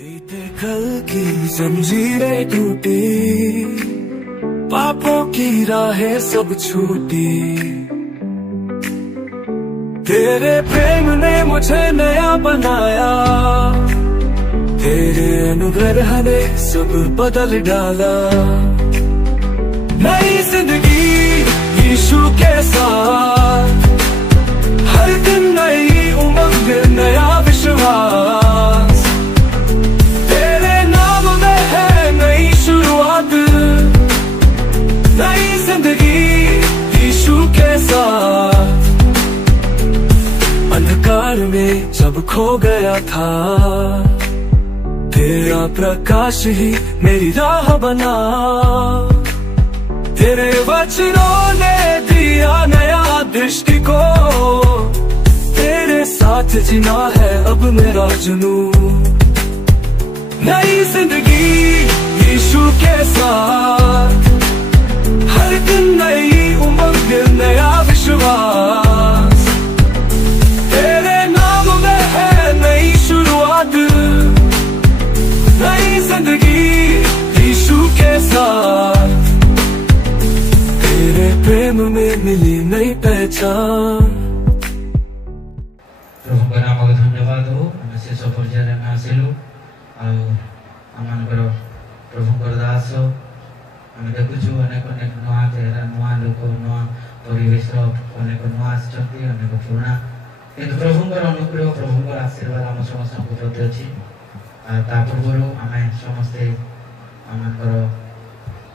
बीते कल की जंजीरें टूटी, पापों की राहें सब छूटी, तेरे प्रेम ने मुझे नया बनाया, तेरे अनुग्रह ने सब बदल डाला। नई जिंदगी यीशु के साथ, हर दिन नई उमंग नया विश्वास, तेरे नाम में है नई शुरुआत, नई जिंदगी यीशु के साथ। अंधकार में जब खो गया था, तेरा प्रकाश ही मेरी राह बना, तेरे वचनों ने दिया नया दृष्टिकोण, तेरे साथ जीना है अब मेरा जुनून। नई जिंदगी यीशु के साथ, हर दिन नई उमंग नया विश्वास, तेरे नाम में है नई शुरुआत, नई जिंदगी यीशु के साथ, तेरे प्रेम में मिली नई पहचान। प्रभु का नाम धन्यवाद हो। आम शेष पर्यायर आम आसिलु आम प्रभु दास आम देखु अनेक अनेक नुआ चेहरा नुआ लोक नुआ परिवेश अनेक नुआ अनेक पुराणा किंतु प्रभुंर अनुग्रह प्रभुंर आशीर्वाद आम समस्त प्रति अच्छी। पूर्व आम समस्ते आम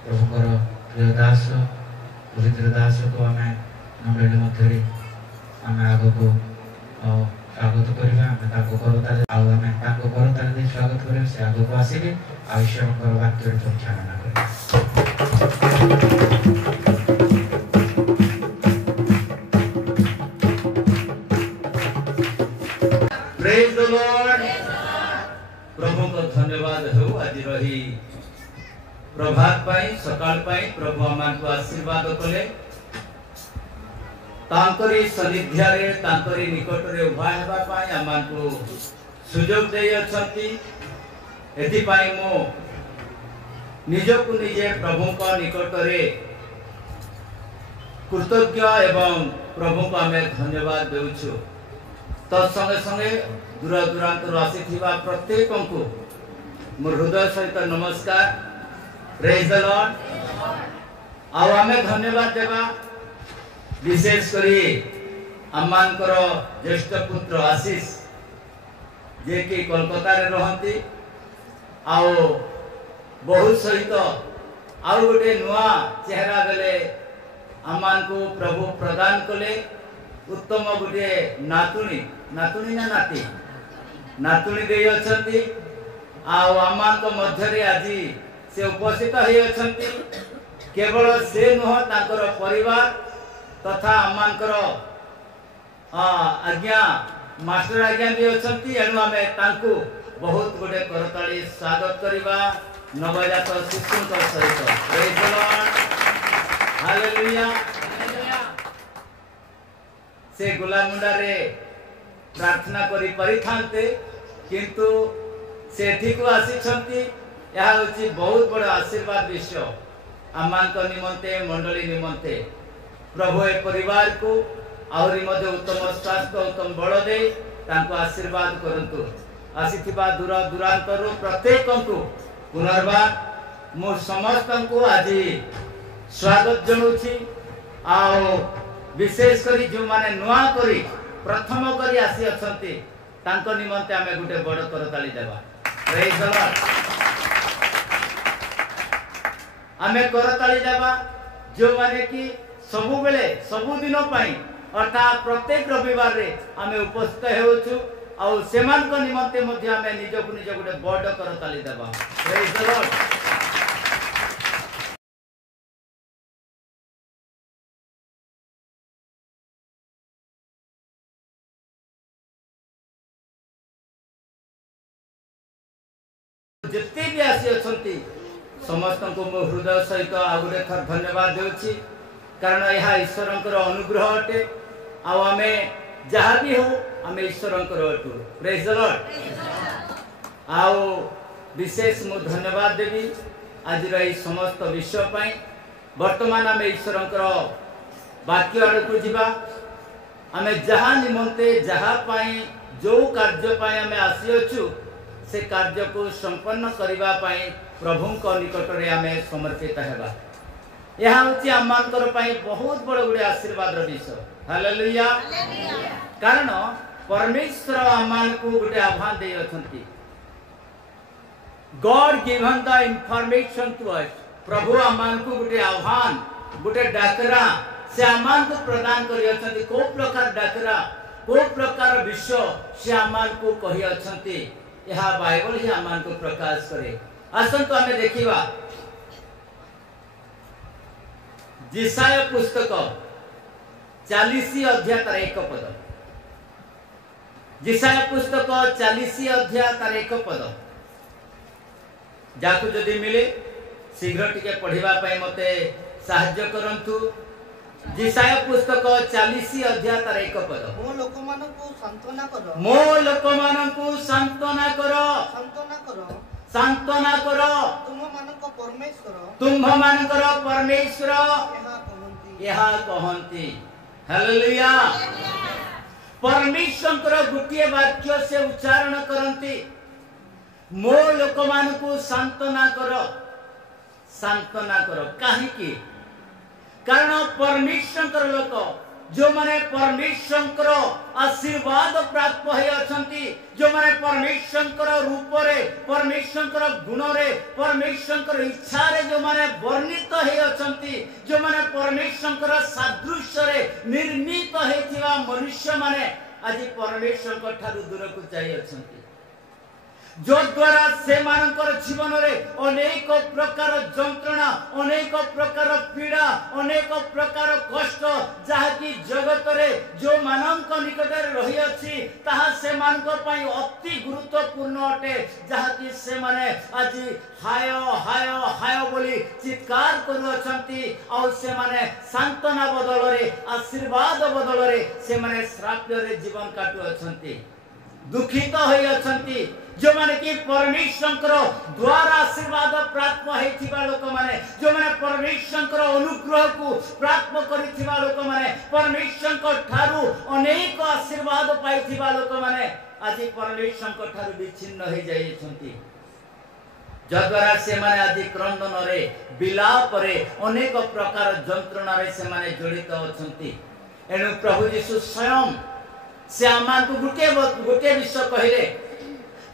प्रभुंर प्रिय दास पवित्र दास को आम मंडली मध्य आम आग को स्वागत करवा करताल करताल स्वागत कर से आग को आसिले ईश्वर वाक्य परिचालना कर। Praise the Lord. प्रभु को धन्यवाद हो। आज रही प्रभात पाई सकाल पाई प्रभु आमान को आशीर्वाद कले, तांकरी सनिध्यारे तांकरी निकटरे उभा हेबा पाई आमान को सुजोग दे अछंती। एथि पाई मो निजको निजे प्रभु का निकटरे कृतज्ञ एवं प्रभु को आमे धन्यवाद देउछु। तत्संगे संगे दूर दूरांतर आसीथिबा प्रत्येक को मोर हृदय सहित नमस्कार। Praise the Lord. आमे धन्यवाद देबा विशेष करी आमानकर ज्येष्ठ पुत्र आशीष जे कि कोलकाता रे रहंती आओ बहुत सहित आउ गोटे नुआ चेहरा बेले आमान को प्रभु प्रदान कले। उत्तम गोटे नातुणी नातुणी ना नाती नातुणी दे अछंती। आओ आमान को मध्य रे आज से उपस्थित हे अछंती। केवल से नुह तांकर परिवार तथा आमानकर आज्ञा मास्टर आज्ञा भी अछंती। एनु आमे तांकु बहुत गोटे करताली स्वागत करिबा नवजात शिशुंकर सहित। Praise the lord. हालेलुया। से गुलामुंडा रे प्रार्थना करि परिथांते किंतु से ठीक आसी छंती। यह होची बहुत बड़ा आशीर्वाद विषय आमान को निमंते मंडली निमंते। प्रभु ए परिवार को आउरी मध्य उत्तम स्वास्थ्य उत्तम बल दे तांको आशीर्वाद करंतु। आसीथिबा दूर दूरांतर प्रत्येक को पुनर्बार मो समस्त को आज स्वागत जणुछि। आओ विशेष करी जो माने नुआ करी प्रथम करी आसी अछंती तांको निमंते आमे गुटे बड़ करताली देबा। Praise the Lord. आमे करताली देबा जो माने कि सबु बेले सबु दिन पाई अर्थात प्रत्येक रविवार रे आमे उपस्थित हेउछु। आ सेमान को निमंते मध्ये आमे निजको निज गुटे बड़ करताली देबा। Praise the Lord. जिते भी आसी अछंती समस्त को मो हृदय सहित आगुरे थर धन्यवाद देउछि। कारण यह ईश्वरंकर अनुग्रह अटे। आमे जहाँ भी हो आमे ईश्वरंकर अटु। Praise the lord. आओ विशेष मु धन्यवाद देवी आज समस्त विषय पाई। वर्तमान आम ईश्वर वाक्य आड़ को जीवा आम जहाँ निमंते जहाँ पाई जो कार्य पाई आम आसीअछु से कार्य को संपन्न करबा पाई प्रभु निकट में आम समर्पित हेबा। यह हूँ आम बहुत बड़ गुड़े आशीर्वाद विषय। हालेलुया। कारण परमेश्वर आम को गोटे आह्वान दे अछंती। God given the information to us. प्रभु आम को गोटे आह्वान गोटे डाकरा से आम को प्रदान कर को प्रकार डाकरा को प्रकार विषय से आम को कही अछंती। यह बाइबल ही आम को प्रकाश करे। आसंतु आम देखिबा जिसाया पुस्तक 40 अध्याय तार 1 पद। जिसाया पुस्तक 40 अध्याय तार 1 पद जाकु जदि मिले शीघ्र टिके पढ़िबा पई मते सहाय्य करंतु। जिसाया पुस्तक 40 अध्याय तार 1 पद। मो लोकमानंकु सांत्वना करो। मो लोकमानंकु सांत्वना करो। सांत्वना करो। सांत्वना करो। तुम मानकर परमेश्वर यह कहंती। हालेलुया। परमेश्वर गोटे वाक्य से उच्चारण करंती मो लोक मानकु सांत्वना करो। सांत्वना करो काहे? कारण परमेश्वर लोक जो माने परमेश्वर आशीर्वाद प्राप्त होई अछंती, जो माने परमेश्वर रूप रे परमेश्वर गुण रे परमेश्वर इच्छा रे जो माने वर्णित होई अछंती, जो माने परमेश्वर सादृश्य रे निर्मित हेतिवा मनुष्य माने आज परमेश्वर ठारू दूर को जाई अछंती। जो द्वारा से मानकर जीवन रे अनेक प्रकार जंत्रणा अनेक प्रकार पीड़ा अनेक प्रकार कष्ट जहा कि जगत रे जो मानक निकट रही अछि ताहा से मानक पई अति गुरुत्वपूर्ण अटे। जहा कि से माने आज हाय हाय हाय बोली चित्कार करू अछंती और से माने सांत्वना बदल रे आशीर्वाद बदल रे से माने श्राप रे जीवन काटू अछंती, दुखित होई अछंती। जो माने कि परमेश्वर द्वारा आशीर्वाद प्राप्त हेतिबा लोक माने, जो माने परमेश्वर अनुग्रह को प्राप्त करिथिबा लोक माने, परमेश्वर ठारू अनेक आशीर्वाद पाइथिबा लोक माने आज परमेश्वर ठारू विच्छिन्न हो जाइछंती। जद्वारा से माने आज क्रंदन रे विलाप रे अनेक प्रकार जंत्रणा रे से माने जड़ित अछंती। एनु प्रभु यीशु स्वयं से आमान को गुटे विषय कहले।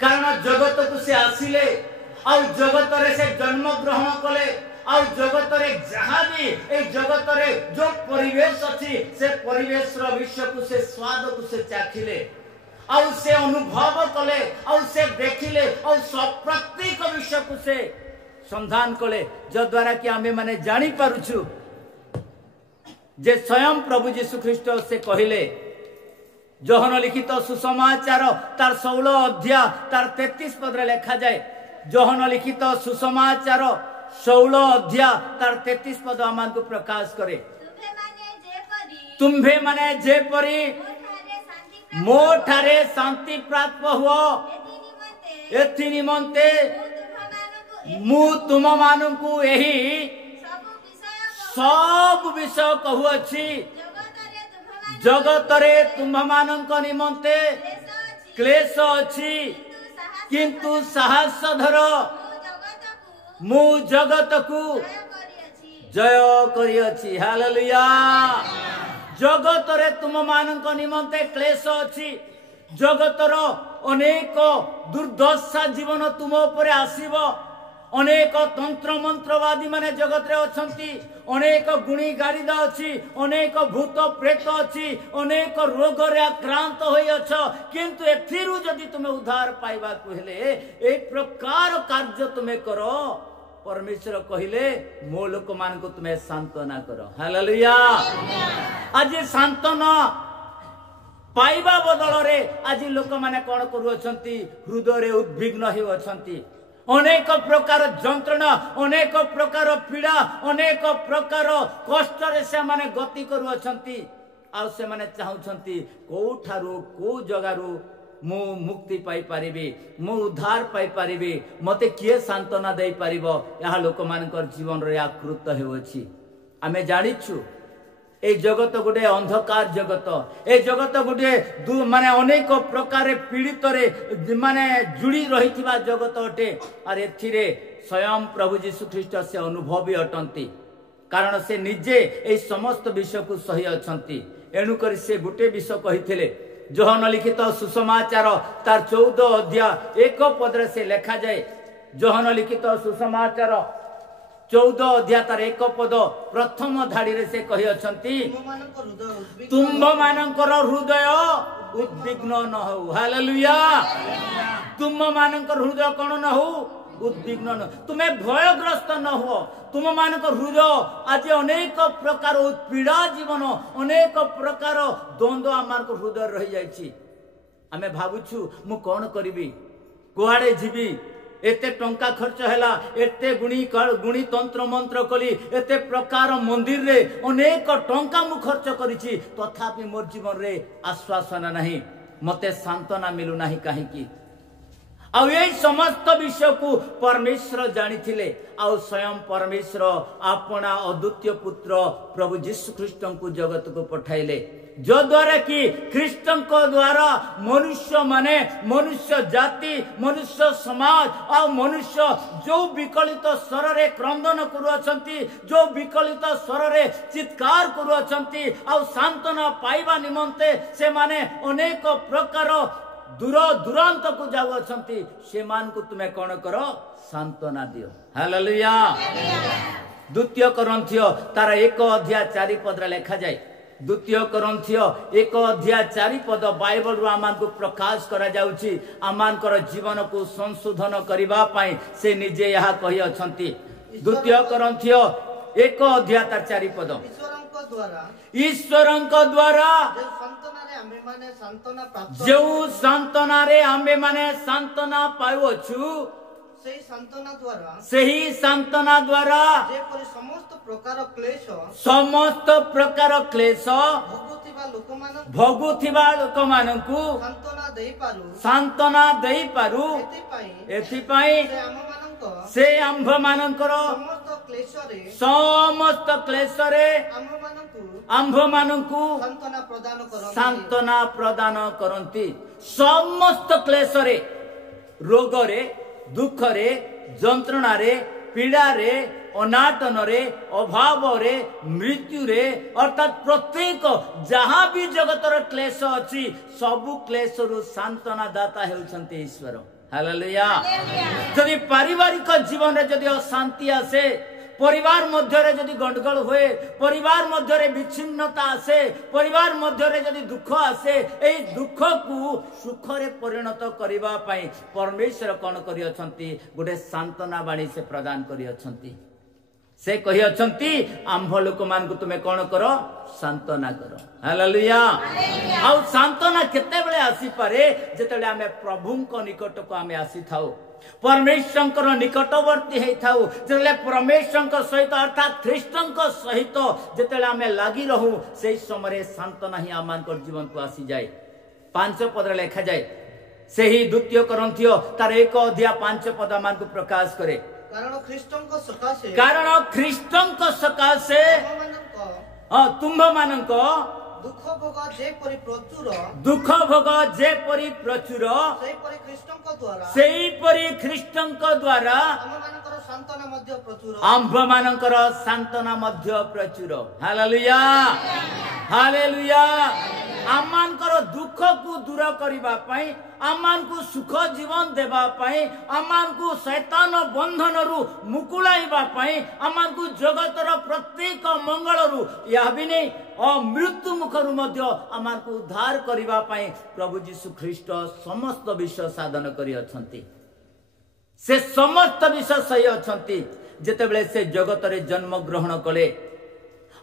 कारण जगत को से आसिले और जगत रे से जन्म ग्रहण कले और जगत रे जहां भी ए जगत रे जो परिवेश अछि से परिवेश रो विषय को से स्वाद को से चाखिले और से अनुभव कले और से देखिले और सब प्रत्येक विषय को से संधान कले, जो द्वारा कि आमे माने जानि पारुछु जे स्वयं प्रभु यीशु ख्रीष्ट से कहिले। जोहन लिखित सुसमाचार तार 16 अध्याय तार 33 पद रे लिखा जाए। जोहन लिखित सुसमाचार 16 अध्याय तार 33 पद आमान को प्रकाश करे। तुम्भे माने जे परी मो ठारे शांति प्राप्त हुओ एथि निमंते मु तुम मानकु एही सब विषय कहू अछि। जगत रे तुम मानक निमंते क्लेश अछि किंतु साहस धर मु जगत को जय करी अछि। हालेलुया। जगत रे तुम मानक निमंते क्लेश अछि। जगत रो अनेक दुर्दशा जीवन तुम ऊपर आसीबो। अनेक तंत्र मंत्रवादी माने जगत रे अछंती, अनेक गुणी गाड़ीदा अछि, अनेक भूत प्रेत अछि, अनेक रोग रे आक्रांत होई अछ। किंतु एथिरु जदि तुमे उद्धार पाइबा को हेले एक प्रकार कार्य तुमे करो। परमेश्वर कहिले मो लोक मान को तुमे सांत्वना करो। हालेलुया। आज सांत्वना पाइबा बदल रे आज लोक माने कोन करू अछंती, हृदय रे उद्विग्न हो अछंती। अनेक प्रकार जंत्रणा अनेक प्रकार पीड़ा अनेक प्रकार कष्ट रे से माने गति करू अछंती। आ से माने चाहुछंती को ठारू को जगारू मु मुक्ति पाई पारिबी मु उद्धार पाई पारिबी मते किए सांत्वना दे पारिबो या लोक मानकर जीवन रे आकृत हेउछि आमे जानिछु ए जगत गोटे अंधकार जगत ए जगत गोटे माने अनेक प्रकार पीड़ित रे माने जुड़ी रहिथिबा जगत अटे और एथिरे स्वयं प्रभु जीशु ख्रीष्ट से अनुभवी अटंती कारण से निजे ए समस्त विषय को सही अछंती एणुकर से गोटे विषय कहिथिले जोहन लिखित सुसमाचार तार 14 अध्याय 1 पद से लिखा जाए जोहन लिखित सुसमाचार 14 अध्याय तार 1 पद प्रथम धाड़ी रे से कहि अछंती तुम मानकर हृदय उद्विग्न न हो हालेलुया तुम मानकर हृदय कोन न हो उद्विग्न न तुम्हें भयग्रस्त न हो तुम मानक हृदय आज अनेक प्रकार पीड़ा जीवन अनेक प्रकार द्वंद्व आमार हृदय रही जाइछि आमे भाबुछु मु कोन करिवि कुआडे जीवी एते टंका खर्च हैला एते गुणी तंत्र मंत्र कली एते प्रकार मंदिर रे अनेक टंका मु खर्च करिछि तथापि मोर जीवन रे आश्वासन नाही मते सांत्वना मिलु नाही काहे की आउ यही समस्त विषय को परमेश्वर जानी आउ स्वयं परमेश्वर अपना अद्वितीय पुत्र प्रभु जीशु ख्रीष्ट को जगत को पठाइले जो द्वारा कि ख्रीष्ट द्वारा मनुष्य माने मनुष्य जाति मनुष्य समाज आ मनुष्य जो विकलित स्वर रे क्रंदन करुअछंती जो विकलित स्वर रे चित्कार करुअछंती आ सांत्वना पाइबा निमंते से माने अनेक प्रकार दूर दूरांत को जाऊँगी से मान को तुम्हें कौन करो सांत्वना दियो हालेलुया द्वितीय करंथियो तार 1 अध्याय 4 पद लिखा जाए द्वितीय करंथियो 1 अध्याय 4 पद बाइबल रु आमान को प्रकाश करा जाउची आमान कर जीवन को संशोधन करिबा पई से निजे यहा कहि अछंती द्वितीय करंथियो 1 अध्याय तार 4 पद ईश्वरंक द्वारा जो सांत्वना रे आम्बे माने सांत्वना पाउछु सही सांत्वना द्वारा समस्त प्रकार क्लेश भोगुथिबा लोक मानकु सांत्वना देई पारु एथिपाई से आंभ मानकर समस्त क्लेश रे आंभ मानकु सांत्वना प्रदान करंती समस्त क्लेश रे रोग रे दुख रे जंत्रणा रे पीड़ा रे अनाटन रे अभाव रे मृत्यु रे अर्थात प्रत्येक जहाँ भी जगतर क्लेश अच्छी सबु क्लेश रु सांत्वना दाता हेउछंती ईश्वर हालेलुया जदि पारिवारिक जीवन रे जदि अशांति आसे परिवार मध्य रे जदि गंडगोल हुए परिवार मध्य रे विच्छिन्नता आसे परिवार मध्य रे जदि दुख आसे ए दुख को सुख रे परिणत करिबा पई परमेश्वर कोन करि अछंती गोटे सांत्वना बाणी से प्रदान करि अछंती से कहि अछंती आंभ लोक मान को तुमे कोन करो सांत्वना करो हालेलुया आ सांत्वना केते बेले आसी पारे जेतेले आमे प्रभुंको निकट को आमे आसी थाउ परमेश्वर निकटवर्ती होता जो परमेश्वर सहित अर्थात ख्रीष्ट सहित जिते आम लगी रहू से समय सांत्वना ही आम जीवन को आसी जाए 5 पद लिखा जाए से ही द्वितीय करंथियो तार 1 अध्याय 5 पद आम को प्रकाश करे कारण ख्रीष्ट सकाशे तुम्भ मानक दुख भोग जेपरि प्रचुर सेहीपरि ख्रीष्टଙ୍କ द्वारा आंभ मानकर सांत्वना मध्य प्रचुर हालेलुया हालेलुया आमानकर दुख को दूर करिबा पई आमान को सुख जीवन देबा पई आमान को शैतान बंधन रु मुकुलाइबा पई आमान को जगतर प्रत्येक मंगल रु या भी नहीं मृत्यु मुख रु मध्य आमान को उद्धार करिबा पई प्रभु जीशु ख्रीष्ट समस्त विषय साधन करि अछंती से समस्त विषय सही अछंती जेते बेले से जगत रे जन्म ग्रहण कले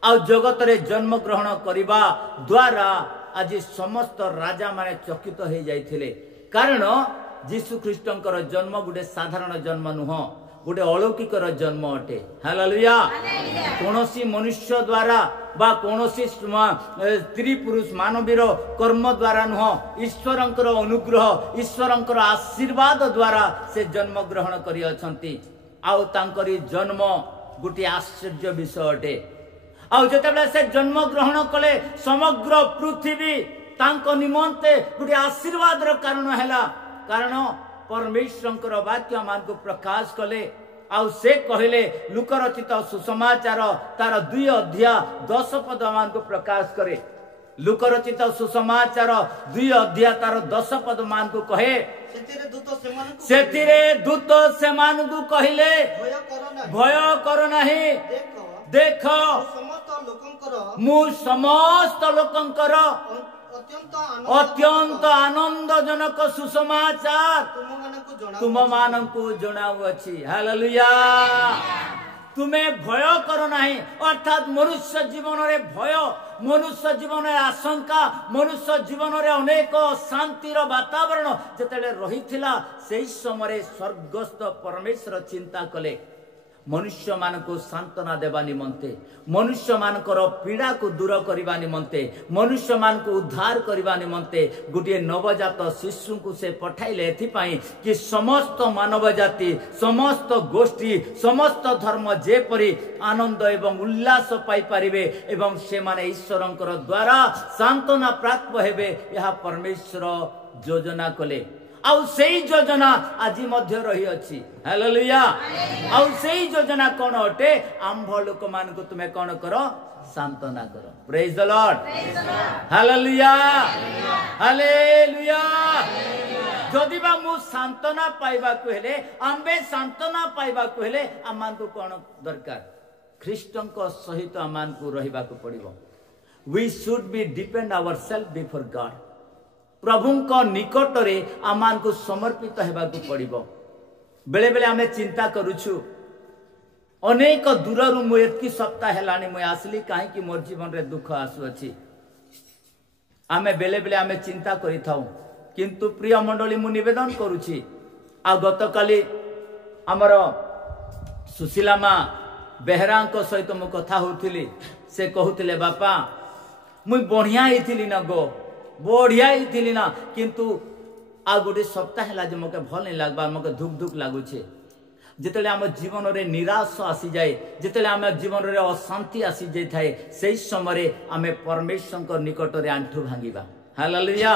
आ जगत रे जन्म ग्रहण करिबा द्वारा आज समस्त राजा माने चकित हो जाइथिले कारण जीशु ख्रीष्टंकर जन्म गुटे साधारण जन्म नुह गोटे अलौकिकर जन्म अटे। हालेलुया। कोनोसी मनुष्य द्वारा बा कोनोसी स्त्री पुरुष मानवीर कर्म द्वारा नुह, ईश्वरंकर अनुग्रह ईश्वरंकर आशीर्वाद द्वारा से जन्म ग्रहण करि अछंती। आउ तांकरी जन्म गोटे आश्चर्य विषय अटे। आउ जेतेबेले से जन्म ग्रहण कले समग्र पृथ्वी तांको निमंते गोटे आशीर्वाद रो कारण हैला। कारण परमेश्वरंकर वाक्य मान को प्रकाश कले। आउ से कहले लूका रचित सुसमाचार तार 2 अध्याय 10 पद मान को प्रकाश करे। लूका रचित सुसमाचार 2 अध्याय तार 10 पद मान को कहे, सेतिरे दूत सेमान को कहले भय कर नाही, देख मु समस्त लोकंकर अत्यंत आनंदजनक सुसमाचार तुम मानकु जणाउअछि। हालेलुया। तुम्हें भय कर नाही, अर्थात मनुष्य जीवन रे भय, मनुष्य जीवन रे आशंका, मनुष्य जीवन रे अनेक शांतिर वातावरण जेतेले रहिथिला सेही समय स्वर्गस्थ परमेश्वर चिंता कले मनुष्य मान को सांत्वना देवा निमंते, मनुष्य मानकर पीड़ा को दूर करने निमंते, मनुष्य मान को उद्धार करने निमंते गोटे नवजात शिशु को से पठाइले एथिपाई कि समस्त मानव जाति, समस्त गोष्ठी, समस्त धर्म जेपरी आनंद एवं उल्लास पाई परिबे एवं से माने ईश्वरंकर द्वारा सांत्वना प्राप्त हेबे, यह परमेश्वर योजना कले। आउ सेही योजना आज मध्य रही अछि। हालेलुया। आउ सेही योजना कोन अटे? आंभ लोक मान को तुमे कोन करो? सांत्वना करो। Praise the lord. Hallelujah. Hallelujah. जदि बा मु सांत्वना पाइबा को हेले, आंबे सांत्वना पाइबा को हेले आमान को कोन दरकार? ख्रीष्टन को सहित आमान को रहिबा को पड़िबो। We should be depend ourselves before God. प्रभु को निकट रे आमान को समर्पित हेबा को पड़िबो। बेले बेले आमे चिंता करूछु, अनेक दूररु मु एतकी सप्ताह हेलानी मु आसली काहे कि मोर जीवन रे दुख आसु अछि। आमे बेले बेले आमे चिंता करि थाउ, किंतु प्रिय मंडली मु निवेदन करूछि, आ गतकाली हमर सुशीलामा बेहरा को सहित मु कथा होथिली। से कहूतिले बापा मु बढ़िया हिथिली न गो, बढ़िया ही ना, किंतु आ गोटे सप्ताह है जे मके भल नहीं लगवा, मके दुख दुख लगुचे। जितेले आम जीवन रे निराश आसी जाए, जितेले आम जीवन रे अशांति आसी जाए थाए, से समय आमे परमेश्वर को निकट रे आंठु भांगिबा। हालेलुया।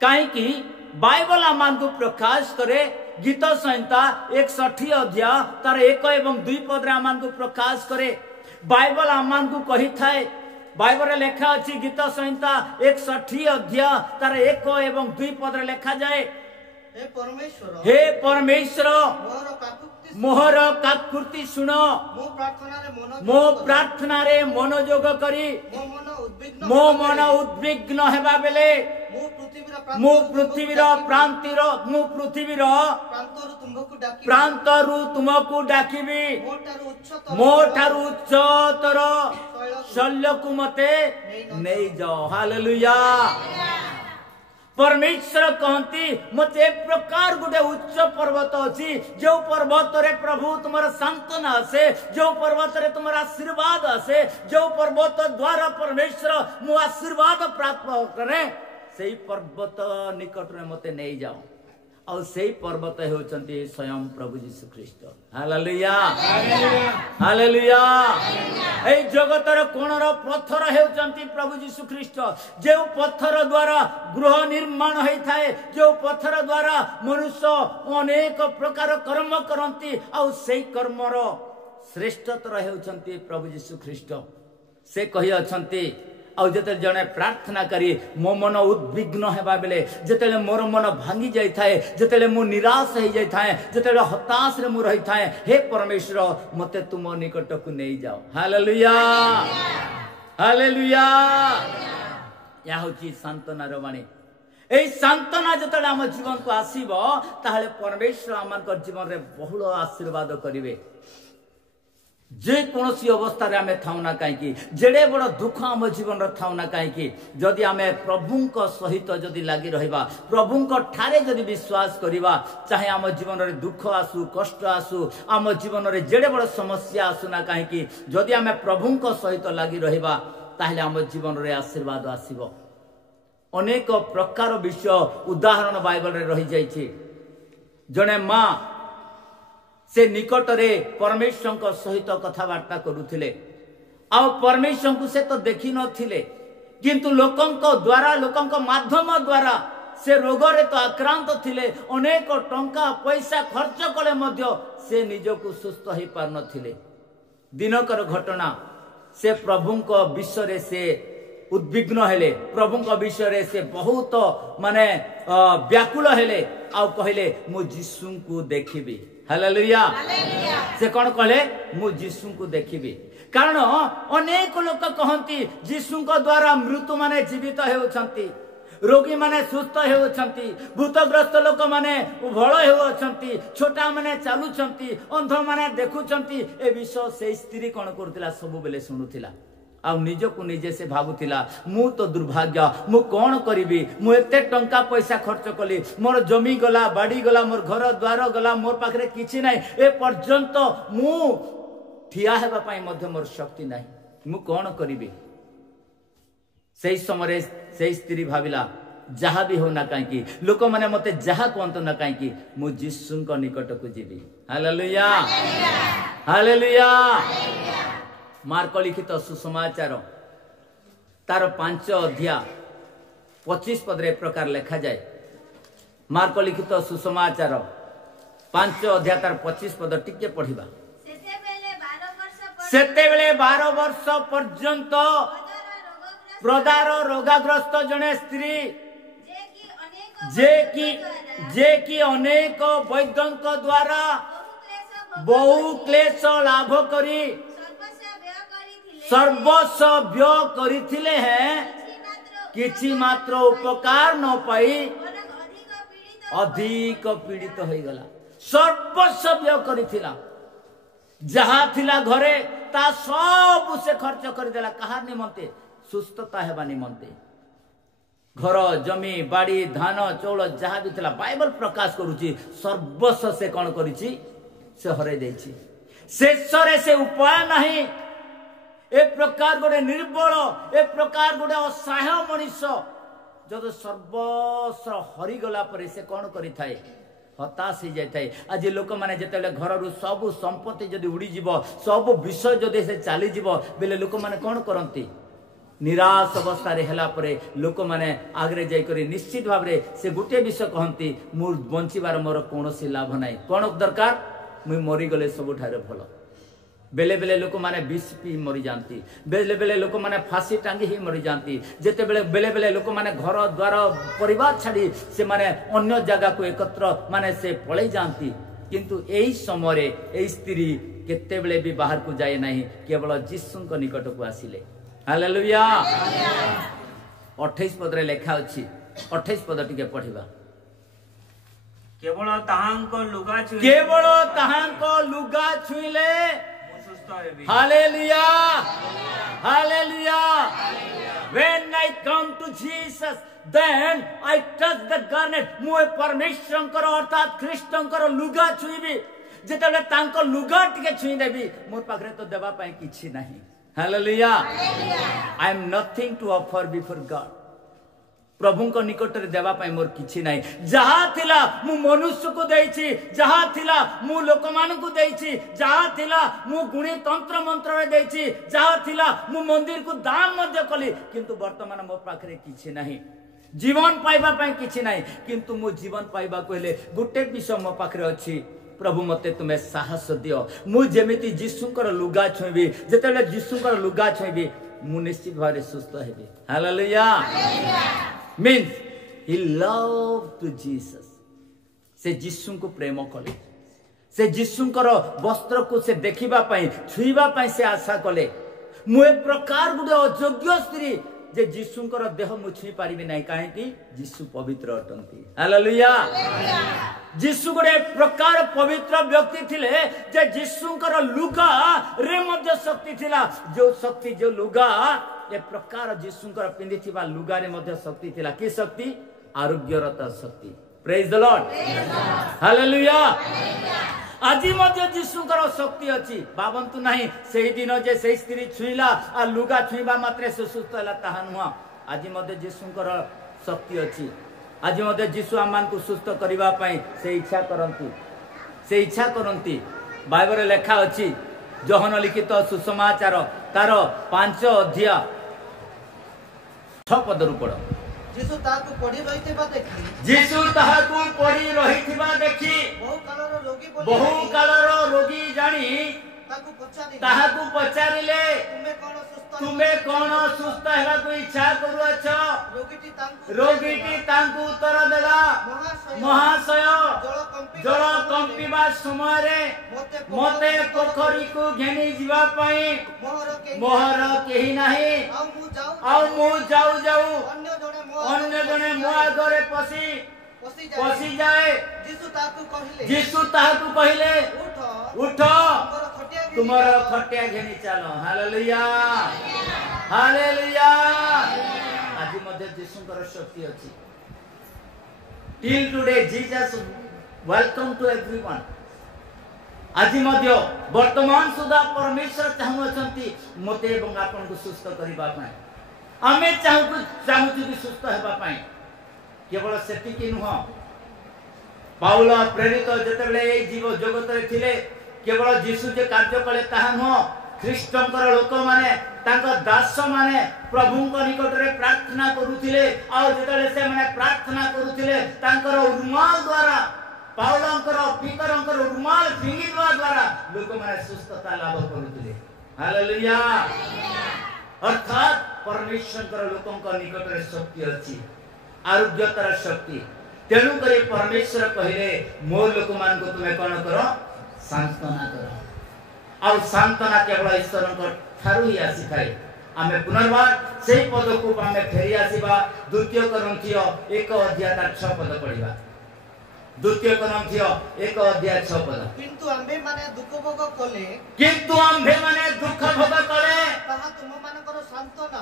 काहे कि बाइबल आमान को प्रकाश करे, गीत संहिता 61 अध्याय तार 1 एवं 2 पद रे आमान को प्रकाश करे। बाइबल आमान को कही थाए, बाइबल रे लेखा अछि गीत संहिता 61 अध्याय तार 1 एवं 2 पद रे लेखा जाए, हे परमेश्वर मोहर काकुति सुन, मो प्रार्थना रे मनोयोग करी मो मन उद्विग्न हेबा बेले मु पृथ्वीर प्रांतरु तुमको डाकिबी, मो ठारू उच्चतर शल्य को मते नहीं जाओ। हालेलुया। परमेश्वर कहती मत एक प्रकार गोटे उच्च पर्वत अच्छी, जो पर्वत रे प्रभु तुम्हारा सांत्वना आसे, जो पर्वत रे तुम्हारा आशीर्वाद आसे, जो पर्वत द्वारा परमेश्वर मु आशीर्वाद प्राप्त करे, से पर्वत निकट रे मते नहीं जाओ। और से पर्वत होचंती स्वयं प्रभु यीशु ख्रीष्ट। हालेलुया। हालेलुया। ए जगतर कोणर पत्थर होचंती प्रभु यीशु ख्रीष्ट, जो पत्थर द्वारा गृह निर्माण होई थाए, जो पत्थर द्वारा मनुष्य अनेक प्रकार कर्म करंती, और से कर्मर श्रेष्ठतर होचंती प्रभु यीशु ख्रीष्ट। से कहि अछंती, और जिते जड़े प्रार्थना करी मो मन उद्विग्न हेबा बेले, जिते मोर मन भांगी जाई थाए, जिते मु निराश हो जाई थाए, जिते हताश रे मु रही थाए, हे परमेश्वर मते तुम निकट को नहीं जाओ। हालेलुया। हालेलुया। या होची सांत्वनार वाणी। ए सांत्वना जिते आम जीवन को आसीबो, ताहले परमेश्वर आम जीवन रे बहुल आशीर्वाद करिवे। जेकोसी अवस्था रे आमे थाउ ना कहीं जेड़े बड़ दुख आम जीवन थाउ ना कहीं जदि आमे प्रभु सहित जदि लगी रहिबा प्रभु ठारे जदि विश्वास करिबा चाहे आम जीवन रे दुख आसु कष्ट आसु आम जीवन रे जेड़े बड़ समस्या आसु ना कहीं जदि आमे प्रभु सहित लगी रहिबा ताहले आम जीवन रे आशीर्वाद आसीबो। अनेक प्रकार विषय उदाहरण बाइबल रे रही जाइछि। जने माँ से निकट रे परमेश्वर सहित कथबार्ता करुथिले आ परमेश्वर को से तो देखि नथिले किंतु लोकंक द्वारा लोकंक माध्यम द्वारा से रोग रे तो आक्रांत थिले अनेक टंका पैसा खर्च कले मध्य से निजको सुस्थ हो पार नथिले। दिनकर घटना से प्रभुंक विषय से उद्विग्न हेले प्रभुंक विषय से बहुत माने व्याकुल हेले आ कहले मु यीशु को देखिबी। हालेलुया से कौन कहले मु यीशु को देखिबी कारण अनेक लोक कहती यीशु द्वारा मृत्यु माने जीवित होउछंती रोगी माने सुस्थ होउछंती भूतग्रस्त लोक माने भल होउछंती छोटा माने चालुछंती अंध माने देखुछंती ए विषय से स्त्री कौन करथिला सब बेले सुनुथिला आ निज को निजे से भावुथिला मु तो दुर्भाग्य मु कौन करिबी मु एते टंका पैसा खर्च कली मोर जमी गला बाड़ी गला मोर घर द्वार गला मोर पाखरे किछि नाही ए पर्यंत मु ठिया हेबा पई मध्य मोर शक्ति नाही मु कौन करिबी। सेही समय से स्त्री भाविला जहा भी हो ना कहीं लोक माने मते जहा कहंत ना कहीं मु यीशु को निकट को जीवी। Hallelujah hallelujah. मार्क लिखित सुसमाचार तार 5 अध्याय 25 पद रे प्रकार लिखा जाए। मार्क लिखित सुसमाचार 5 अध्याय तार 25 पद टिके पढ़िबा। सेतेबेले 12 वर्ष पर्यंत प्रदार रोगाग्रस्त जने स्त्री जे की अनेक वैद्यंक द्वारा बहु क्लेश लाभ करी सर्वस्व व्यय करिथिले हैं किछि मात्र उपकार न पाई अधिक पीड़ित हो गला। सर्वस्व व्यय करिथिला जहा थिला घरे ता सब से खर्च कर देला कहार निमंते सुस्थता हेबा निमंते घर जमी बाड़ी धान चौल जहा भी थिला बाइबल प्रकाश करूची सर्वस्व से कौन करिछि से हरे देछि शेषरे से उपाय नहीं एक प्रकार गोटे निर्बल एक प्रकार गोटे असहाय मनीष जब सर्वस्व हरिगला पर से कौन करि थाए हताश हो जाए। आज लोक मैंने जिते घर रू सब संपत्ति जदि उड़ी जीव सब विषय जदि से चली जीव बेले लोक मैंने कौन करती निराश अवस्था हेला परे लोक मैंने आगरे जाइकरी निश्चित भाव से गोटे विषय कहती मु बंचिबार मोर कौन लाभ ना कौन दरकार मुई मरीगले सबुठारे भल। बेले बेले लोक माने विष पी मरी जाती बेले बेले लोक माने फांसी टांगी ही मरी जाती जेते बेले बेले बेले लोक माने घर द्वार परिवार छाड़ी से माने अन्य जगह को एकत्र माने से पळै जाती किंतु एही समय एही स्त्री केते बेले भी बाहर को जाए नहीं केवल यीशु को निकट को आसिले। हालेलुया। 28 पद रे लेखा अछि 28 पद टिके पढिबा। केवल ताहांको लुगा छुइले hallelujah hallelujah. When I come to Jesus then I touch the garment मु परमेश्वर अर्थात ख्रीष्टंकर लुगा छुईबी जेतेबेले तांको लुगा टिके छुई देबी मोर पाखरे तो देबा पई किछि नाही। Hallelujah. I am nothing to offer before God प्रभु को निकट रे देवा पाई मोर किछि नाही जहा थिला मु मनुष्य को देइछि जहा थिला मु लोक मान को देइछि जहा थिला मु गुणी तंत्र मंत्र रे देइछि जहा थिला मु मंदिर को दान मध्य कली किंतु वर्तमान मो पाखरे किछि नाही जीवन पाइबा पाई किछि नाही किंतु मु जीवन पाइबा कहले गुटे विषय मो पाखरे अछि प्रभु मते तुमे साहस दियो मु जेमिति यीशुकर लुगा छुईबी जेतेले यीशुकर लुगा छुईबी मु निश्चित भारे सुस्थ हेबी। Hallelujah. Means he loved to Jesus से यीशु को प्रेम कले से यीशुकर वस्त्र को से देखिबा पाई छुईबा पाई से आशा कले मु एक प्रकार गुटे अयोग्य स्त्री जे यीशुंकर देह मु छुई पारिबे नाही काहे कि यीशु पवित्र अटंती हालेलुया यीशु गोटे प्रकार पवित्र व्यक्ति थिले जे यीशुंकर लुगा रे मध्य शक्ति थिला जो शक्ति जो लुगा ए प्रकार यीशुंकर पिंदी थिबा लुगा रे मध्य शक्ति थिला कि शक्ति आरोग्यरता शक्ति प्रेज द लॉर्ड हालेलुया आज मध्य यीशुंकर शक्ति अछि बाबंतु नाही सेही दिन जे सेही स्त्री छुईला आ लुगा छुईबा मात्रे से सुस्थ होला ताहा नुह आज मध्य यीशुंकर शक्ति अछि आज मध्य यीशु आमान को सुस्थ करिबा पई से इच्छा करंती बाइबल लेखा अछि योहन लिखित सुसमाचार तार 5 अध्याय 6 पद रु पढ़ जीसु ताकू पढ़ी रहिथिबा देखि जीसु ताहाकू पढ़ी रहिथिबा देखि बहु कालर रोगी जानी ताहाकू पचारिले तुमे कोन सुस्थ हेबा को इच्छा करूअछ रोगीटी तांकू उत्तर देला महाशय जल कंपिबा समय रे मते पोखरी को घेनी जीवा पई मोहर केही नाही आ मु जाऊ अन्य जने मो आगरे पसी जाए जीसु ताहाकू कहिले उठ तुमर खटिया घेनी चलो हालेलुया हालेलुया आज मध्य जीसुंकर शक्ति अछि till today Jesus welcome to everyone आज मध्य वर्तमान सुधा परमेश्वर चाहुछंती मते एवं आपन को सुस्थ करिबा पय आमे चाहू कि सुस्थ हेबा पय केवल सेतिकी नुह पाउल प्रेरित जेतेबेले ए जीव जगत रे थिले केवल जीसु जे कार्य कले ताहा नुह ख्रीष्टंकर लोक माने तांको दास माने प्रभुंक निकट रे प्रार्थना करूथिले आ जेतेबेले से माने प्रार्थना करूथिले तांकर रुमाल द्वारा पाउलंकर पीतरंकर रुमाल फिंगी द्वारा लोक माने सुस्थता लाभ करूथिले हालेलुया अर्थात परमेश्वर लोकंक निकट रे शक्ति अछि आरोग्यतर शक्ति तेणु करे परमेश्वर कहले मोर लोक मान को तुमे कोन करो सांत्वना करो और सांत्वना केवल ईश्वर ठारू ही आसी थाए आमे पुनर्बार सेही पद को आमे फेरी आसीबा द्वितीय कोरिन्थियो 1 अध्याय 6 पद पढिबा द्वितीय कोरिन्थियो 1 अध्याय 6 पद किंतु आम्भे माने दुख भोग कले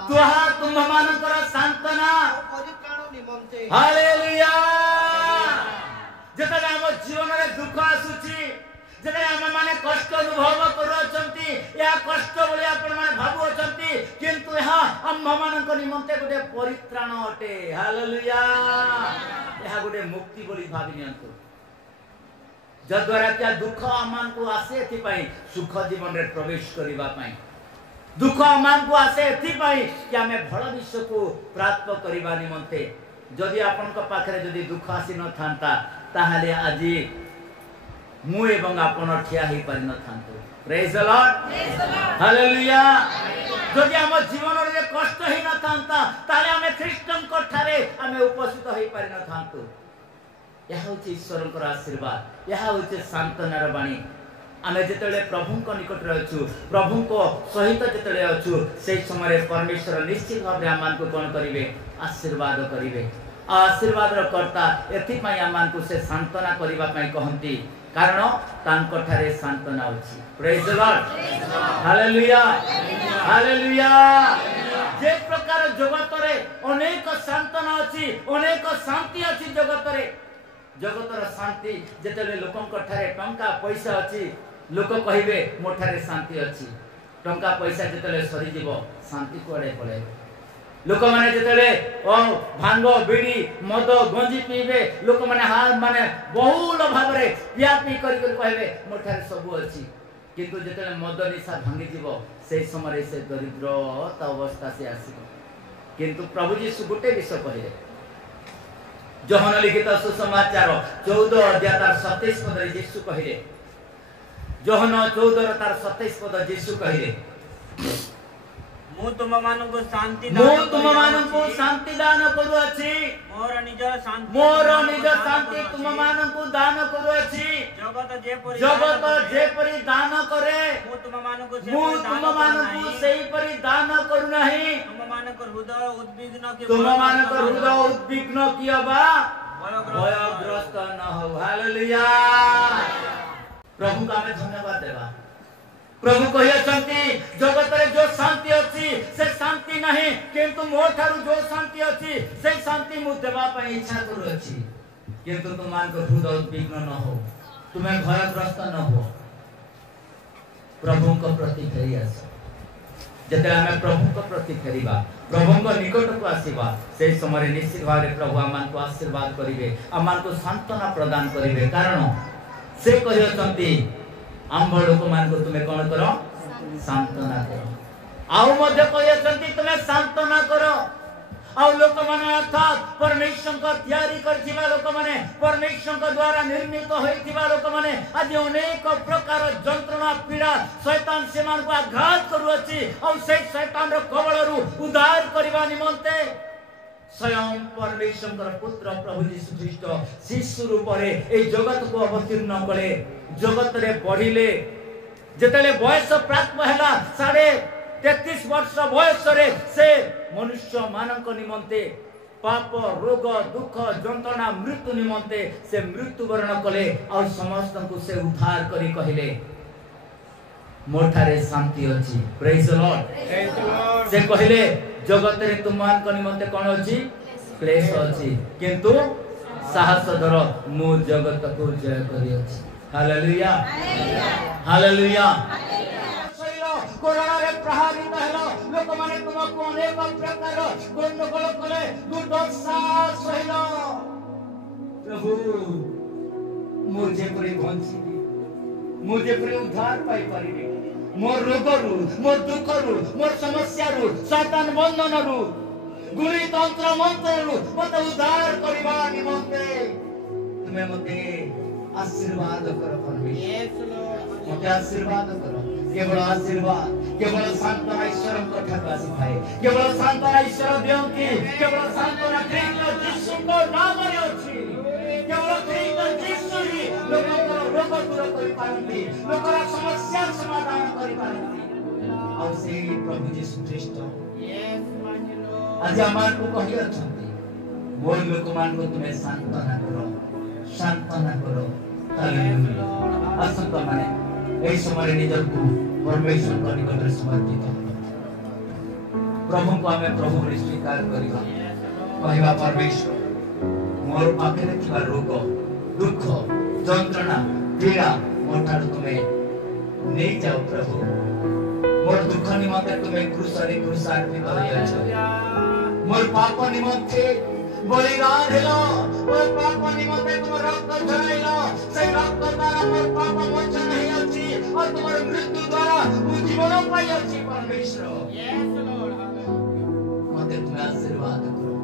ताहा तुम मानकर सांत्वना परित्राण निमंते हालेलुया जेतले हम जीवन रे दुख आसुची जेतले हम माने कष्ट अनुभव करछंती या कष्ट बोली आपण माने भाबु अछंती किंतु यहा हम मानक निमंते गोटे परित्राण अटे हालेलुया यहा गोटे मुक्ति बोली भाबी नियंतु जद्वारा क्या दुख आमान को आसे थी पई सुख जीवन रे प्रवेश करिबा पई दुख आमान को आसे थी पई कि हमें भल विश्व को प्राप्त करिबा निमंते जदि आपन को पाखरे जदि दुख आसी न थांता ताहाले आजि मु एवं आपन ठिया ही पारि न थांतो प्रेज द लॉर्ड हालेलुया जदि हम जीवन रे कष्ट ही न थांता ताले हमें ख्रीष्टन को ठारे हमें उपस्थित ही पारि न थांतो यह होची ईश्वरकर आशीर्वाद यह होची सांत्वनार बाणी आमे जेतेले प्रभुंक निकट रहछु प्रभुंक सहित जेतेले अछु से समय परमेश्वर निश्चित भाव आमान को कोन करिवे आशीर्वाद करिवे आशीर्वाद र कर्ता एथि पई आमान को से सांत्वना करिबा पई कहंती कारण तांको ठारे सांत्वना अछि praise the lord hallelujah hallelujah जे प्रकार जगत रे अनेक सांत्वना अछि अनेक शांति अछि जगत रे जगतर शांति जेतेले लोकंक ठारे टंका पैसा अछि लोक कहिबे मोठारे शांति अछि टंका पैसा जेतेले सरी जीवो शांति कोडे पळे लोक माने जेतेले ओ भांग बीड़ी मद गंजी पीबे लोक माने हाल माने बहुल भाव रे पिया पी करि कहिबे मोठारे सब अछि किंतु जेतेले मद निशा भांगी जीवो सेही समय से दरिद्रता अवस्था से आसीबो किंतु प्रभु यीशु गुटे विषय कहिले योहन लिखित सुसमाचार 14 अध्याय 27 पद यीशु कहिले योहन 14 तार 27 पद यीशु कहिले ମୁଁ ତୁମମାନଙ୍କୁ ଶାନ୍ତି ଦାନ କରୁଅଛି। ମୋର ନିଜ ଶାନ୍ତି ତୁମମାନଙ୍କୁ ଦାନ କରୁଅଛି। ଜଗତ ଯେପରି ଦାନ କରେ ମୁଁ ତୁମମାନଙ୍କୁ ସେହିପରି ଦାନ କରୁନାହିଁ। ତୁମମାନଙ୍କର ହୃଦୟ ଉଦ୍ବିଗ୍ନ କିଏ ବା ଭୟଗ୍ରସ୍ତ ନ ହଉ। ହାଲେଲୁୟା। ପ୍ରଭୁଙ୍କୁ ଆମେ ଧନ୍ୟବାଦ ଦେବା। प्रभु कहते जगत रे जो शांति अच्छी से शांति नहीं किंतु मो ठारू जो शांति अच्छी से शांति मु देवा पई इच्छा करू अछि किंतु तुमान को हृदय उद्विग्न न हो तुम्हें भयग्रस्त न हो। प्रभु को प्रति फेरी आस जते हमें प्रभु को प्रति फेरीबा प्रभु को निकट को आसीबा से समय निश्चित भाव प्रभु आमान को आशीर्वाद करिवे आमान को सांत्वना प्रदान करिवे कारण से कहते आंब लोक मान को तुम्हें कौन करो सांत्वना करो आउ मध्य कहते तुम्हें सांत्वना करो आउ लोक माने अर्थात परमेश्वर को तैयारी करथिबा लोक माने परमेश्वर को द्वारा निर्मित होइथिबा लोक माने आज अनेक प्रकार जंत्रणा पीड़ा शैतान सेमान को आघात करूअछि आउ से शैतान रो कबळरू उद्धार करबा निमंते स्वयं परमेश्वर पुत्र प्रभु यीशु ख्रीष्ट शिशु रूप रे ए जगत को अवतीर्ण कले जगत रे बढ़िले जेतले बयस प्राप्त हैला 33.5 वर्ष बयस रे से मनुष्य मानक निमंते पाप रोग दुख जंत्रणा मृत्यु निमंते से मृत्यु वर्ण कले और समस्त को से उद्धार करी कहले मोठारे शांति अछि। Praise the Lord. से कहले जगत रे तुमान को निमंते कोन अछि क्लेश अछि किंतु साहस धर मु जगत को जय करी अछि। Hallelujah hallelujah. कोरोना रे प्रहारित हेलो लोक माने तुमको अनेक प्रकार गंडगोल कले दुर्दशा सहिलो प्रभु मुझे पूरी बंचिबी मुझे पूरी उद्धार पाई परिबे मोर रोग रु मोर दुख रु मोर समस्या रु शैतान बंधन रु गुरी तंत्र मंत्र रु मते उद्धार करबा निमंते तुमे मते आशीर्वाद करो परमेश्वर मते आशीर्वाद करो केवल सांत्वना ईश्वर को ठाकुर सिखाए केवल सांत्वना ईश्वर दियंती केवल सांत्वना कृष्ण यीशु को नाम रे अछि केवल कृष्ण यीशु ही लोककर रोग दूर करि पारंती लोकर समस्या समाधान करि पारंती और से प्रभु यीशु ख्रीष्ट आज आमान को कहि अछंती मोर लोक मान को तुम्हें सांत्वना करो हालेलुया। असंत माने ए समय निजर को परमेश्वर को निकट समर्पित प्रभु को हमें प्रभु रे स्वीकार करिबा कहबा परमेश्वर मोर पाखे थिबा रोग दुख जंत्रणा पीड़ा मोठार तुम्हें नहीं जाओ प्रभु मोर दुख निमंते तुम्हें क्रूसार्पित होइछ मोर पाप निमंते बलिदान हेलो मोर पाप निमंते तुम रक्त झराइलो से रक्त द्वारा मोर पाप मोचन नहीं अछि और तुम्हारे मृत्यु द्वारा जीवन पाई अछि परमेश्वर। यस लॉर्ड मते तुम आशीर्वाद करो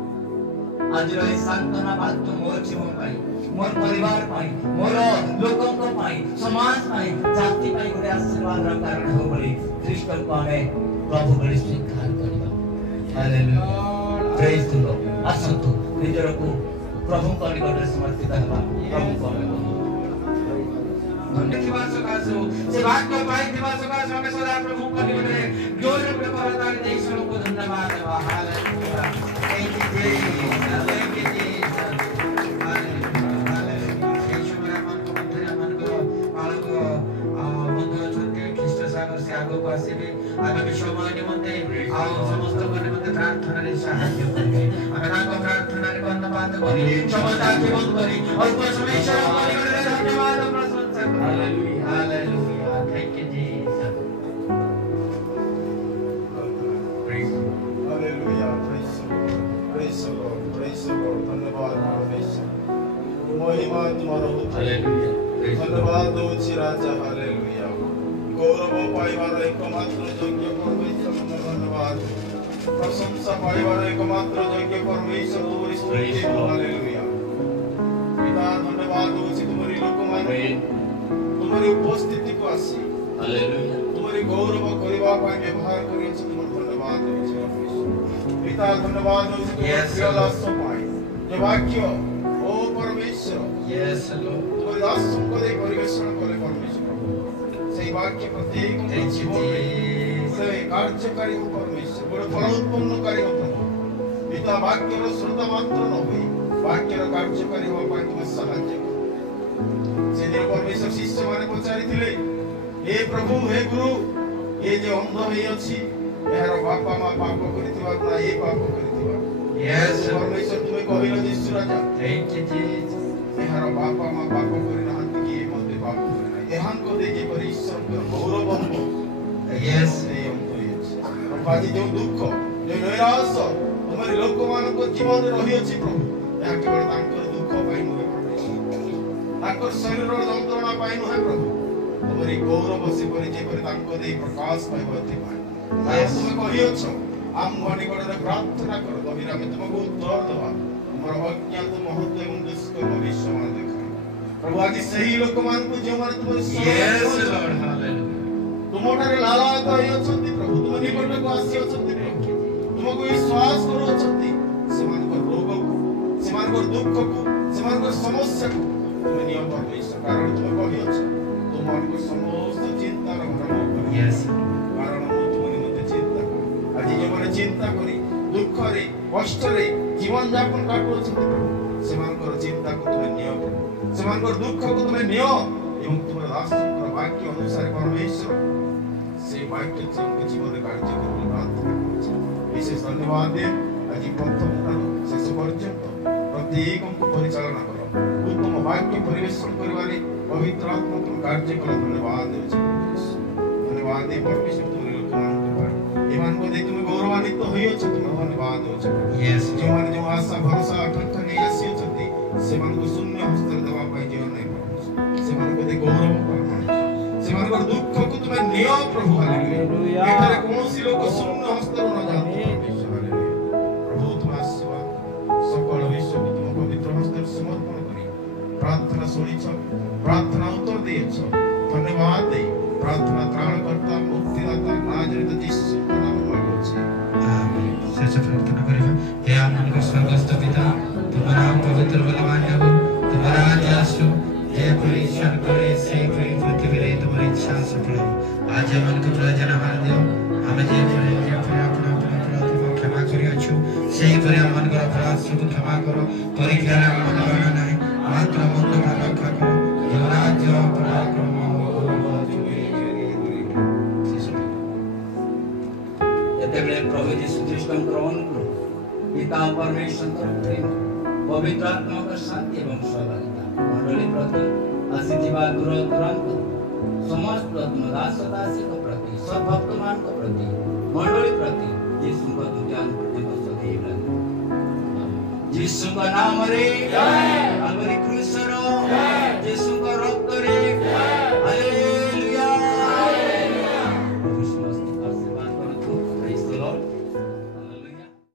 आज रे सांत्वना बात मोर जीवन पाई मोर परिवार पाई मोर लोकन को पाई समाज पाई जाति पाई गोटे आशीर्वाद रा कारण हो बोली ख्रीष्ट को हमें प्रभु बलि स्वीकार करिबा। Hallelujah praise the lord. असंतु निजर को प्रभु को निकट समर्पित हेबा प्रभु को हमें धन्यवाद दिवास कासु से भाग्य पाई दिवास कासु हमें सदा प्रभु को निकट ग्लोरी प्रभुता दे ईश्वर को धन्यवाद देवा। Hallelujah thank you Jesus hallelujah यीशु मेरा मन को मंदिर मन को पाल को बंधु छुट्टी ख्रीष्ट सागर से आगो को आसीबे आगामी समय निमंते आ समस्त को निमंते प्रार्थना रे सहायता करिवे हमें को प्रार्थना रे धन्यवाद करी समस्त जीवन करी अल्प समय ईश्वर को निकट धन्यवाद प्रशंसा करी। Hallelujah hallelujah thank you Jesus hallelujah praise the Lord धन्यवाद परमेश्वर महिमा तुम्हारा हो। हालेलुया धन्यवाद दोछि राजा। हालेलुया गौरव पाइबार एकमात्र योग्य परमेश्वर धन्यवाद प्रशंसा पाइबार एकमात्र योग्य परमेश्वर तुम्हारी स्तुति हो। हालेलुया पिता धन्यवाद दोछि तुम्हारी लोक माने तुम्हारी उपस्थिति को आसी हालेलुया तुम्हारी गौरव करबा पाए व्यवहार करिछि तुम धन्यवाद धन्यवाद देउछि परमेश्वर पिता धन्यवाद देउछि Yes, प्रिय दास पाई जो वाक्य ओ परमेश्वर Yes, Lord. तुम्हारे दासों को दे परिवेशन करे परमेश्वर सही वाक्य प्रत्येक Thank you, Jesus. से कार्यकारी हो परमेश्वर बड़े फल उत्पन्नकारी हो प्रभु पिता वाक्यर श्रोता मात्र न होई वाक्यर कार्यकारी हो पाए तुम सहायता से दिन परमेश्वर शिष्य माने पचारि थिले हे प्रभु हे गुरु ये जो अंध होई अछि एहर बापा मा पाप करितिबा ना ए पाप करितिबा Yes, Lord. परमेश्वर तुम्हें कहिलो यीशु राजा Thank you, Jesus. एहर बापा मा पाप करि नाहंती कि मते पाप करि ना एहन को दे जे पर ईश्वर को गौरव हो Yes. से अंत होई अछि बाजी जो दुख जो नैराश तुम्हारे लोक मान को जीवन रही अछि प्रभु या केवल तांकर दुख पाई नुहे तांकर शरीर यंत्रणा पाई नुहे प्रभु तुम्हारी गौरव से परिचय पर तांको दे प्रकाश पाई होते पाए Yes. तुम्हें कहियो छ आम निकटरे प्रार्थना कर गभीर में तुमको उत्तर देवा तुमर अज्ञात महत्व एवं दुष्कर्म विश्वमान देखा प्रभु आज सही लोक मान को जो मान तुम Yes, Lord. Hallelujah. तुमठारे लालायित होई अछंती प्रभु तुम निकट को आसी अछंती प्रभु तुमको विश्वास करू अछंती सेमान को रोग को सेमान को दुख को सेमान को समस्या को तुम नियम परमेश्वर कारण तुम कहि अछ तुमन को समस्त चिंता रो भ्रम Yes. कारण मु तुम निमते चिंता को आज जे माने चिंता करी दुख रे कष्ट रे जीवन यापन काटू अछंती प्रभु सेमान को चिंता को तुम नियम सेमान को दुख को तुम नियम एवं तुम राष्ट्र वाक्य अनुसार परमेश्वर से वाक्य के जीवन कार्य करने प्रार्थना करछि विशेष धन्यवाद दे आज प्रथम शेष पर्यंत प्रत्येक को परिचालना करो उत्तम वाक्य परिवेशन करवारे पवित्र आत्मा को कार्य कर धन्यवाद दे धन्यवाद दे परमेश्वर तुम लोक मान को पाए ईमान को दे तुम गौरवान्वित होइयो छ तुम धन्यवाद दो Yes. जो मान जो आशा भरोसा आकांक्षा नहीं आसी छथि से मान को शून्य हस्त देवा पाए जीवन नहीं से मान को दे गौरव सेमानकर दुख को तुम नियो प्रभु हालेलुया एठारे कोनोसी लोक शून्य हस्त न जातु परमेश्वर हालेलुया प्रभु तुम आशीर्वाद सकल विश्व को तुम पवित्र हस्त समर्पण करी प्रार्थना सुनिछ प्रार्थना उत्तर दिएछ धन्यवाद दे प्रार्थना त्राणकर्ता मुक्तिदाता नाजरेत यीशु के नाम में मांगुछि आमीन। शेष प्रार्थना करिबा हे आनंद स्वर्गस्थ पिता तुम्हारा पवित्र बलवान हो तुम्हारा राज्य आसु हे परिश्रम करे से परि पृथ्वी रे तुम्हारी इच्छा सफल हो आज मन को प्रयोजन हार दियो हमें जे अपना अपराध क्षमा करि अछु सेही परि मन को अपराध सब क्षमा करो परीक्षा रे मन करना नहीं मात्र मन का रक्षा करो युवराज पराक्रम ଯେତେବେଳେ ପ୍ରଭୁ ଯୀଶୁ ଖ୍ରୀଷ୍ଟଙ୍କର ଅନୁଗ୍ରହ ପିତା ପରମେଶ୍ୱରଙ୍କର ପ୍ରେମ ପବିତ୍ର ଆତ୍ମାଙ୍କ ଶାନ୍ତି ଏବଂ ସହଭାଗିତା ମଣ୍ଡଳୀ ପ୍ରତି ଆସିଥିବା ଦୂର ଦୂରାନ୍ତ ସମସ୍ତ ଦାସ ଦାସୀଙ୍କ ପ୍ରତି ସଦ୍ଭକ୍ତମାନଙ୍କ ପ୍ରତି ମଣ୍ଡଳୀ ପ୍ରତି ଯୀଶୁଙ୍କ ଦ୍ୱିତୀୟ ଦିବସ ଦେଇଗଲା ଯୀଶୁଙ୍କ ନାମରେ ଜୟ।